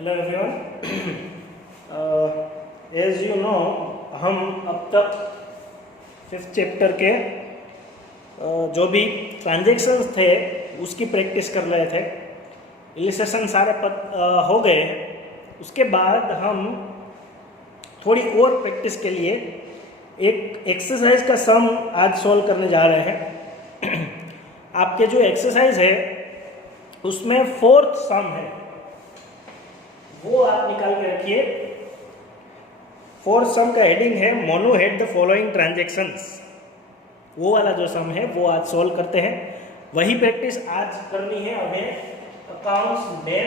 Hello everyone. As you know, हम अब तक 5th चैप्टर के जो भी ट्रांजैक्शंस थे उसकी प्रैक्टिस कर रहे थे। इलिस्ट्रेशन सारे हो गए। उसके बाद हम थोड़ी और प्रैक्टिस के लिए एक एक्सरसाइज का सम आज सॉल्व करने जा रहे हैं। आपके जो एक्सरसाइज है उसमें 4th सम है, वो आप निकाल के रखिए। 4th सम का हेडिंग है mono head the following transactions. वो वाला जो सम है वो आज सॉल्व करते हैं। वही प्रैक्टिस आज करनी है हमें अकाउंट्स में,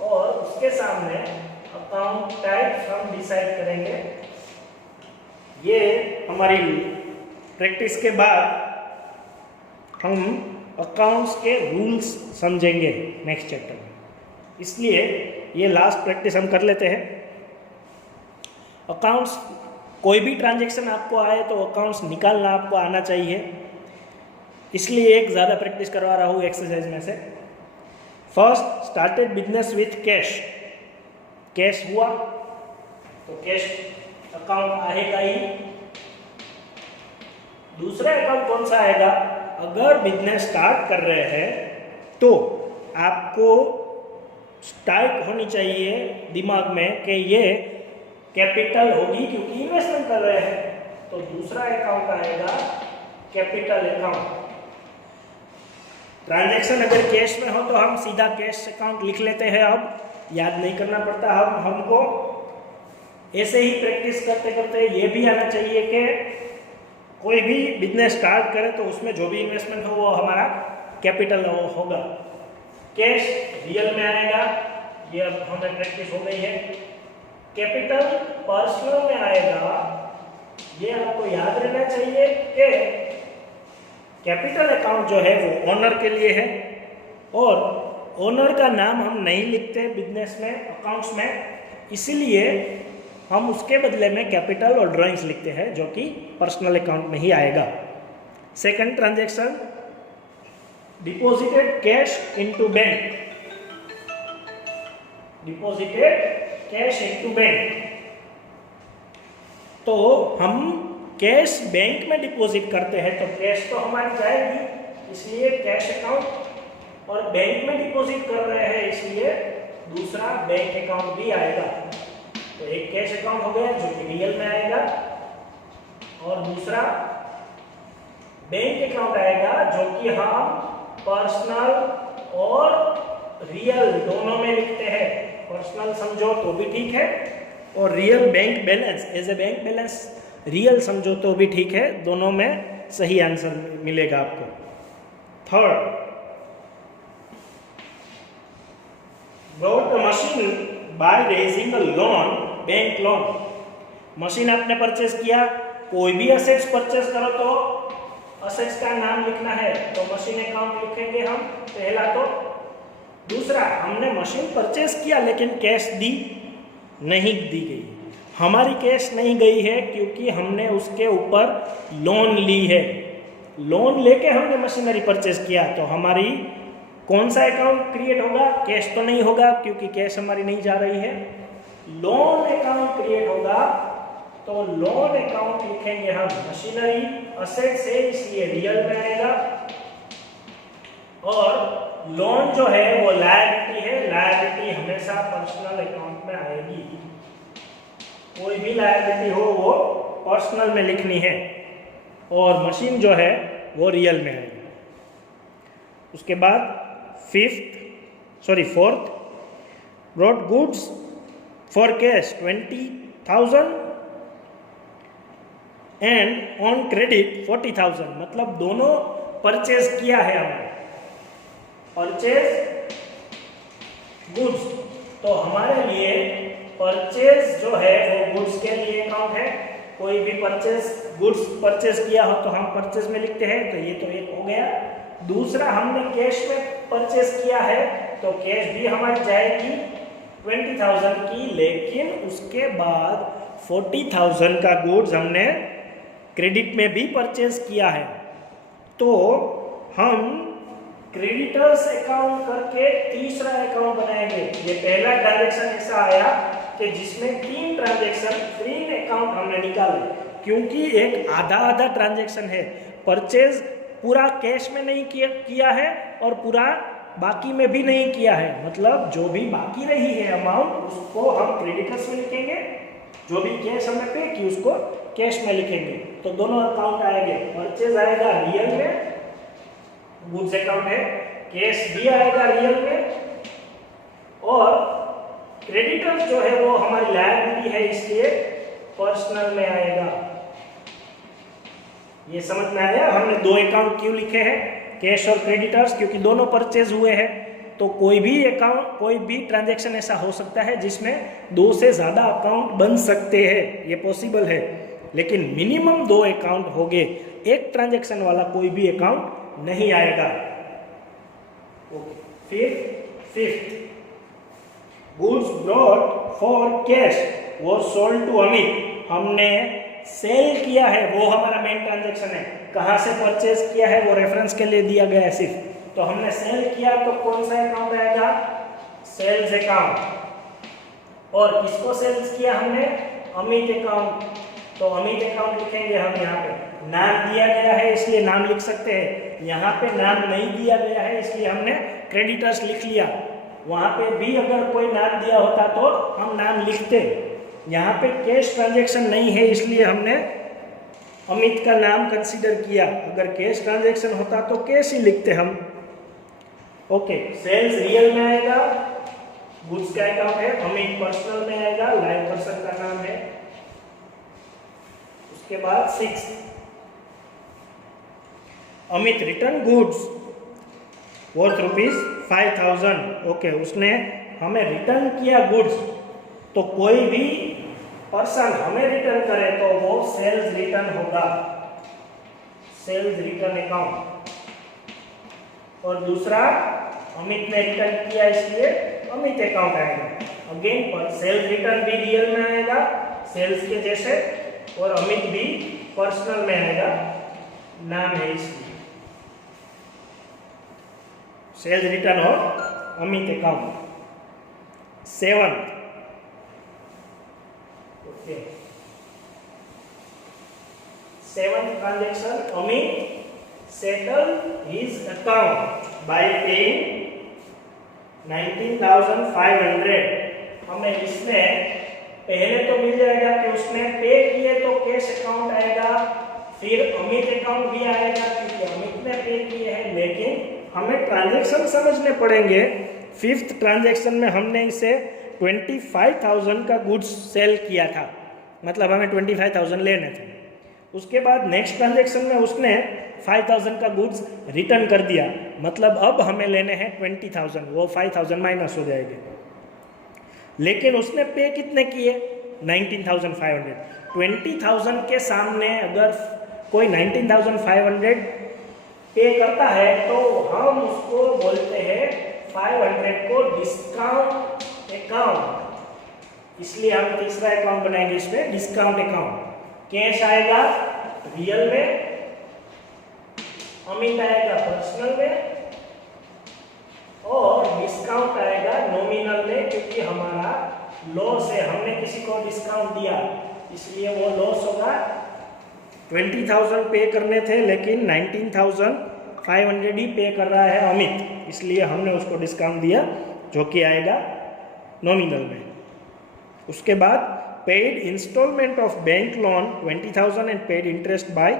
और उसके सामने अकाउंट टाइप हम डिसाइड करेंगे। ये हमारी प्रैक्टिस के बाद हम अकाउंट्स के रूल्स समझेंगे नेक्स्ट चैप्टर में, इसलिए ये लास्ट प्रैक्टिस हम कर लेते हैं। अकाउंट्स, कोई भी ट्रांजैक्शन आपको आए तो अकाउंट्स निकालना आपको आना चाहिए, इसलिए एक ज़्यादा प्रैक्टिस करवा रहा हूँ एक्सरसाइज में से। First, started business with cash. Cash हुआ तो कैश अकाउंट आएगा ही। दूसरा अकाउंट कौन सा आएगा? अगर बिजनेस स्टार्ट कर रहे हैं तो आपको स्टार्ट होनी चाहिए दिमाग में कि ये कैपिटल होगी, क्योंकि इन्वेस्टमेंट कर रहे हैं। तो दूसरा अकाउंट आएगा कैपिटल अकाउंट। ट्रांजैक्शन अगर कैश में हो तो हम सीधा कैश अकाउंट लिख लेते हैं, अब याद नहीं करना पड़ता। हमको ऐसे ही प्रैक्टिस करते करते ये भी आना चाहिए कि कोई भी बिजनेस स्टार्ट करे तो उसमें जो भी इन्वेस्टमेंट हो वो हमारा कैपिटल होगा। कैश रियल में आएगा, ये अब हमें प्रैक्टिस हो गई है। कैपिटल पर्सनल में आएगा, ये आपको याद रहना चाहिए कि कैपिटल अकाउंट जो है वो ओनर के लिए है, और ओनर का नाम हम नहीं लिखते बिजनेस में, अकाउंट्स में, इसीलिए हम उसके बदले में कैपिटल और ड्राइंग्स लिखते हैं, जो कि पर्सनल अकाउंट में ही आएगा। Second transaction, deposited cash into bank. Deposited cash into bank, तो हम कैश बैंक में डिपॉजिट करते हैं तो कैश तो हमारी जाएगी, इसलिए कैश अकाउंट, और बैंक में डिपॉजिट कर रहे हैं इसलिए दूसरा बैंक अकाउंट भी आएगा। तो एक कैश अकाउंट हो गया जो कि रियल में आएगा, और दूसरा बैंक अकाउंट आएगा जो कि हम पर्सनल और रियल दोनों में लिखते हैं। पर्सनल समझो तो भी ठीक है, और real bank balance as a bank balance real समझो तो भी ठीक है, दोनों में सही आंसर मिलेगा आपको। Third, bought a machine by raising a loan, bank loan. Machine आपने परचेज किया, कोई भी असेट्स परचेज करो तो असेट्स का नाम लिखना है, तो मशीन अकाउंट लिखेंगे हम पहला। तो दूसरा, हमने मशीन परचेज किया लेकिन कैश नहीं दी गई। हमारी कैश नहीं गई है क्योंकि हमने उसके ऊपर लोन ली है। लोन लेके हमने मशीनरी परचेज किया, तो हमारी कौन सा अकाउंट क्रिएट होगा? कैश तो नहीं होगा क्योंकि कैश हमारी नहीं जा रही है। लोन अकाउंट क्रिएट होगा, तो लोन अकाउंट लिखेंगे हम। मशीनरी असेट से इसलिए रियल में आएगा, और लोन जो है वो लायबिलिटी है। लायबिलिटी हमेशा पर्सनल अकाउंट में आएगी। कोई भी लायबिलिटी हो वो पर्सनल में लिखनी है, और मशीन जो है वो रियल में आएगी। उसके बाद fourth, brought goods for cash 20,000 and on credit 40,000। मतलब दोनों परचेज किया है हमने, परचेज गुड्स, तो हमारे लिए परचेज जो है वो गुड्स के लिए अकाउंट है। कोई भी गुड्स परचेज किया हो तो हम परचेज में लिखते हैं, तो ये तो एक हो गया। दूसरा, हमने कैश में परचेज किया है तो कैश भी हमारी जाएगी 20,000 की, लेकिन उसके बाद 40,000 का गुड्स हमने क्रेडिट में भी परचेज किया है, तो हम क्रेडिटर्स अकाउंट करके तीसरा अकाउंट बनाएंगे। ये पहला ट्रांजैक्शन ऐसा आया कि जिसमें 3 ट्रांजैक्शन 3 अकाउंट हमने निकाले, क्योंकि एक आधा आधा ट्रांजैक्शन है। परचेज पूरा कैश में नहीं किया है और पूरा बाकी में भी नहीं किया है, मतलब जो भी बाकी रही है अमाउंट उसको हम क्रेडिटर्स में लिखेंगे, जो भी कैश हमने पे की उसको कैश में लिखेंगे। तो दोनों अकाउंट आएंगे, परचेज आएगा रियल में, गुड्स अकाउंट है, कैश भी आएगा रियल में, और क्रेडिटर्स जो है वो हमारी लायबिलिटी है इसलिए पर्सनल में आएगा। ये समझ में आया हमने 2 अकाउंट क्यों लिखे हैं, कैश और क्रेडिटर्स, क्योंकि दोनों परचेज हुए हैं। तो कोई भी अकाउंट, कोई भी ट्रांजैक्शन ऐसा हो सकता है जिसमें 2 से ज़्यादा अकाउंट बन सकते हैं, ये पॉसिबल है, लेकिन मिनिमम 2 अकाउंट होंगे, एक ट्रांजैक्शन वाला कोई भी अकाउंट नहीं आएगा। ओके, फिर fifth, goods brought for cash वो सोल्ड टू अमित, हमने सेल किया है, वो हमारा मेन ट्रांजैक्शन है। कहाँ से परचेज किया है वो रेफरेंस के लिए दिया गया है सिर्फ, तो हमने सेल किया तो कौन सा अकाउंट आएगा, सेल्स अकाउंट। और किसको सेल्स किया हमने, अमित अकाउंट, तो अमित अकाउंट लिखेंगे हम। यहाँ पे नाम दिया गया है इसलिए नाम लिख सकते हैं, यहाँ पे नाम नहीं दिया गया है इसलिए हमने क्रेडिटर्स लिख लिया। वहाँ पे भी अगर कोई नाम दिया होता तो हम नाम लिखते, यहाँ पे कैश ट्रांजैक्शन नहीं है इसलिए हमने अमित का नाम कंसीडर किया। अगर कैश ट्रांजैक्शन होता तो कैश ही लिखते हम। ओके, सेल्स रियल में आएगा, गुड्स का अकाउंट है, अमित पर्सनल में आएगा, लाइव पर्सन का नाम है। उसके बाद 6, Amit return goods worth ₹5000। Okay, उसने हमें रिटर्न किया गुड्स, तो कोई भी पर्सन हमें रिटर्न करे तो वो सेल्स रिटर्न होगा, सेल्स रिटर्न अकाउंट। और दूसरा अमित ने रिटर्न किया इसलिए अमित अकाउंट आएगा। अगेन पर सेल्स रिटर्न भी रियल में आएगा सेल्स के जैसे, और अमित भी पर्सनल में आएगा, नाम है इसलिए सेल्स रिटर्न और Amit account. 7, okay, 7th transaction, Amit settled his account by paying 19,500। हमें इसमें पहले तो मिल जाएगा कि उसने पे किए तो कैश अकाउंट आएगा, फिर अमित अकाउंट भी आएगा क्योंकि अमित ने पे किए हैं, लेकिन हमें ट्रांजैक्शन समझने पड़ेंगे। 5th ट्रांजैक्शन में हमने इसे 25,000 का गुड्स सेल किया था, मतलब हमें 25,000 लेने थे। उसके बाद नेक्स्ट ट्रांजैक्शन में उसने 5,000 का गुड्स रिटर्न कर दिया, मतलब अब हमें लेने हैं 20,000, वो 5,000 माइनस हो जाएंगे। लेकिन उसने पे कितने किए, 19,500। 20,000 के सामने अगर कोई 19,500 पे करता है तो हम उसको बोलते हैं 500 को डिस्काउंट अकाउंट, इसलिए हम तीसरा अकाउंट बनाएंगे इसमें, डिस्काउंट अकाउंट। कैश आएगा रियल में, अमित आएगा पर्सनल में, और डिस्काउंट आएगा नॉमिनल में, क्योंकि हमारा लॉस है, हमने किसी को डिस्काउंट दिया इसलिए वो लॉस होगा। 20,000 पे करने थे लेकिन 19,500 ही पे कर रहा है अमित, इसलिए हमने उसको डिस्काउंट दिया जो कि आएगा नॉमिनल में। उसके बाद paid instalment of bank loan 20,000 and paid interest by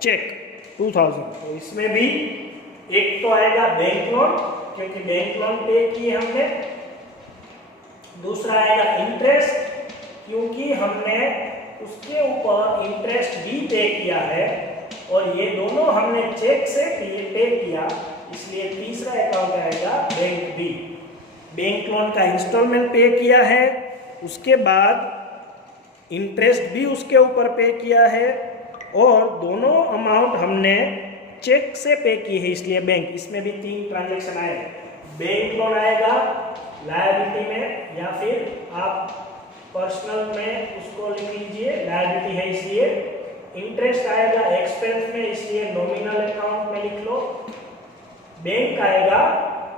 cheque 2,000। तो इसमें भी एक तो आएगा बैंक लोन क्योंकि बैंक लोन पे किए हमने, दूसरा आएगा इंटरेस्ट क्योंकि हमने उसके ऊपर इंटरेस्ट भी पे किया है, और ये दोनों हमने चेक से पे किया, इसलिए तीसरा अकाउंट आएगा बैंक बी। बैंक लोन का इंस्टॉलमेंट पे किया है, उसके बाद इंटरेस्ट भी उसके ऊपर पे किया है, और दोनों अमाउंट हमने चेक से पे की है इसलिए बैंक। इसमें भी 3 ट्रांजैक्शन आए, बैंक लोन आएगा लायबिलिटी में, या फिर आप पर्सनल में उसको लिख लीजिए, लायबिलिटी है इसलिए। इंटरेस्ट आएगा एक्सपेंस में, इसलिए नॉमिनल अकाउंट में लिख लो। बैंक आएगा,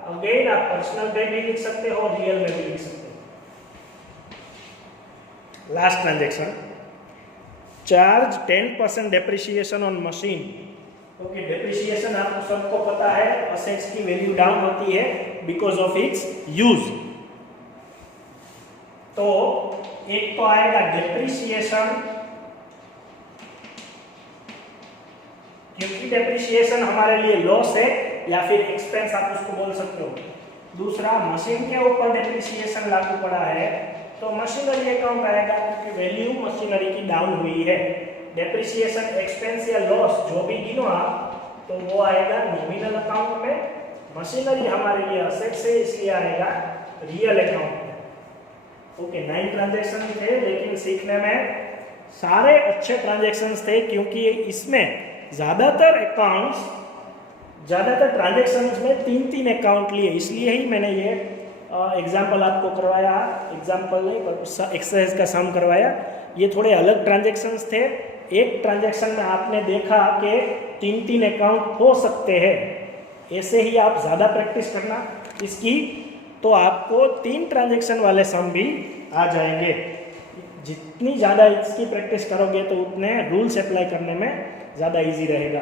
अगेन आप पर्सनल बैंक भी लिख सकते हो, रियल में भी लिख सकते हो। Last transaction, charge 10% depreciation on machine. क्योंकि डेप्रिसिएशन आपको सबको पता है, असेट्स की वैल्यू डाउन होती है बिकॉज ऑफ इट्स यूज। तो एक तो आएगा डेप्रिसिएशन, क्योंकि डेप्रिसिएशन हमारे लिए लॉस है या फिर एक्सपेंस आप उसको बोल सकते हो। दूसरा, मशीन के ऊपर डेप्रिसिएशन लागू पड़ा है तो मशीनरी अकाउंट आएगा, क्योंकि वैल्यू मशीनरी की डाउन हुई है। डेप्रिसिएशन, एक्सपेंस या लॉस जो भी गिनो आप, तो वो आएगा नॉमिनल अकाउंट में। मशीनरी हमारे लिए असेट्स है, इसलिए आएगा रियल अकाउंट में। ओके, 9 ट्रांजेक्शन थे, लेकिन सीखने में सारे अच्छे ट्रांजेक्शन्स थे, क्योंकि इसमें ज़्यादातर ट्रांजेक्शन्स में 3-3 अकाउंट लिए, इसलिए ही मैंने ये एग्जाम्पल आपको करवाया। एग्जाम्पल नहीं पर एक्सरसाइज का सम करवाया। ये थोड़े अलग ट्रांजेक्शन्स थे। एक ट्रांजेक्शन में आपने देखा कि 3-3 अकाउंट हो सकते हैं। ऐसे ही आप ज़्यादा प्रैक्टिस करना इसकी, तो आपको 3 ट्रांजेक्शन वाले सम भी आ जाएंगे। जितनी ज़्यादा इसकी प्रैक्टिस करोगे तो उतने रूल्स अप्लाई करने में ज़्यादा इजी रहेगा।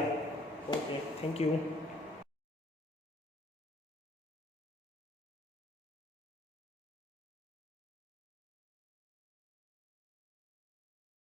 Okay, thank you.